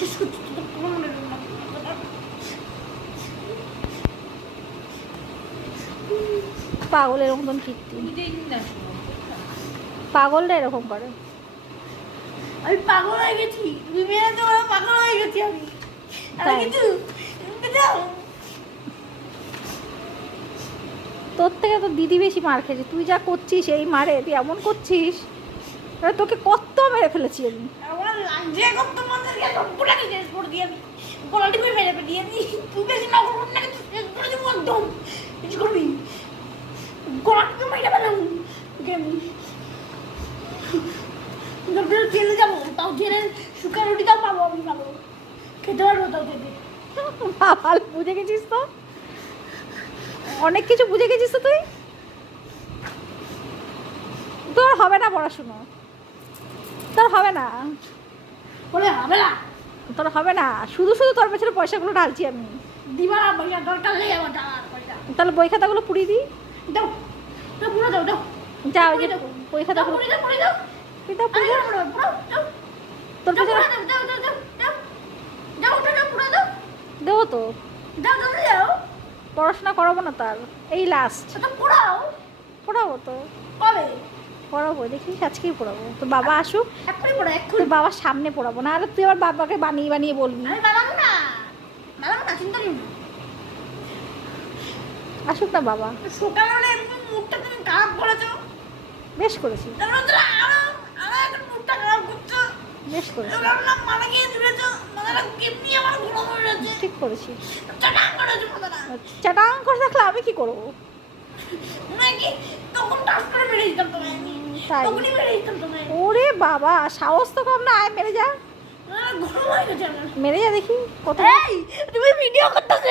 শেষ করছি তো কোনো মনে নেই না। পাগলের মতন কীর্তি, নিজেই না শোনো। পাগলরা এরকম করে। আমি পাগল হয়ে গেছি, তুমি মেয়ে তো পাগল হয়ে গেছি আমি। আর তাই? কিছু যাও। তোর থেকে তো দিদি বেশি মার খেয়েছে, তুই যা করছিস এই মারে, তুই এমন করছিস, এবার তোকে কত মেরে ফেলেছি আমি। আমার লাগছে এখন তোমাদেরকে সবগুলোকে শেষ করে দিয়ে আমি গলাটি করে মেরে ফেলি আমি। তুই বেশি না করবো না, শেষ করে দেবো একদম। কিছু করবি গলাটিকে মেরে ফেলাম ওকে আমি। তারপরে জেলে যাবো, তাও জেলের শুকান রুটিটাও পাবো, আমি পাবো, খেতে পারবো তাও জেলে। বাবাল বুঝে গেছিস তো, অনেক কিছু বুঝে গেছিস তো তুই। তোর হবে না পড়াশুনো, তোর হবে না, বলে হবে না, তোর হবে না, শুধু শুধু তোর পেছনে পয়সাগুলো ঢালছি আমি। দিবা না পয়সা, দরকার নেই আমার টাকার পয়সা। তাহলে বই খাতাগুলো পুড়িয়ে দিই। দাও, দাও পুরো দাও, দাও যা ওই যে পুড়িয়ে দাও, বই দাও খাতাগুলো পুড়িয়ে দাও, পুড়িয়ে দাও। পুড়িয়ে দাও, পুড়িয়ে দাও। পুরো দাও, দাও। তোর দাও, পেছনে পুরো দাও, দাও, দাও, দাও, দাও, দাও, দাও, পুরো দাও, দেবো তো, দাও, দাও, দাও। পড়াশোনা করাবো না তার, এই লাস্ট। ওটা পোড়াও। পড়াবো তো, কবে? পড়াবো, দেখিস আজকেই পড়াবো। তোর বাবা আসুক, এক্ষুনি পোড়া, তোর এক্ষুনি। বাবার সামনে পড়াবো, না আর তুই আবার বাবাকে বানিয়ে বানিয়ে বলবি। আমি বানাবো না, বানাবো না, চিন্তা নেই। আসুক না বাবা। সকালবেলা এমনি মুখটা তুমি খারাপ করেছো, বেশ করেছি, তারপর তো আরো আরো এখন মুখটা খারাপ করছো। বেশ করেছি, এবার ভাবলাম মাথা গিয়ে তুলেছো, মাথাটা কেমনি আমার ঘুরো হয়ে যাচ্ছে। ঠিক করেছি। চাটাং করেছো মাথাটা। চাটাং করে থাকলে আমি কি করবো? নাকি তখন টাস করে মেরে দিতাম তোমায় আমি, তাই? তখনই মেরে দিতাম তোমায়। ওরে বাবা, সাহস তো কম না, আয় মেরে যা, ঘুরো হয়ে গেছে আমার। মেরে যা দেখি কত। এই তুমি ভিডিও করতেছো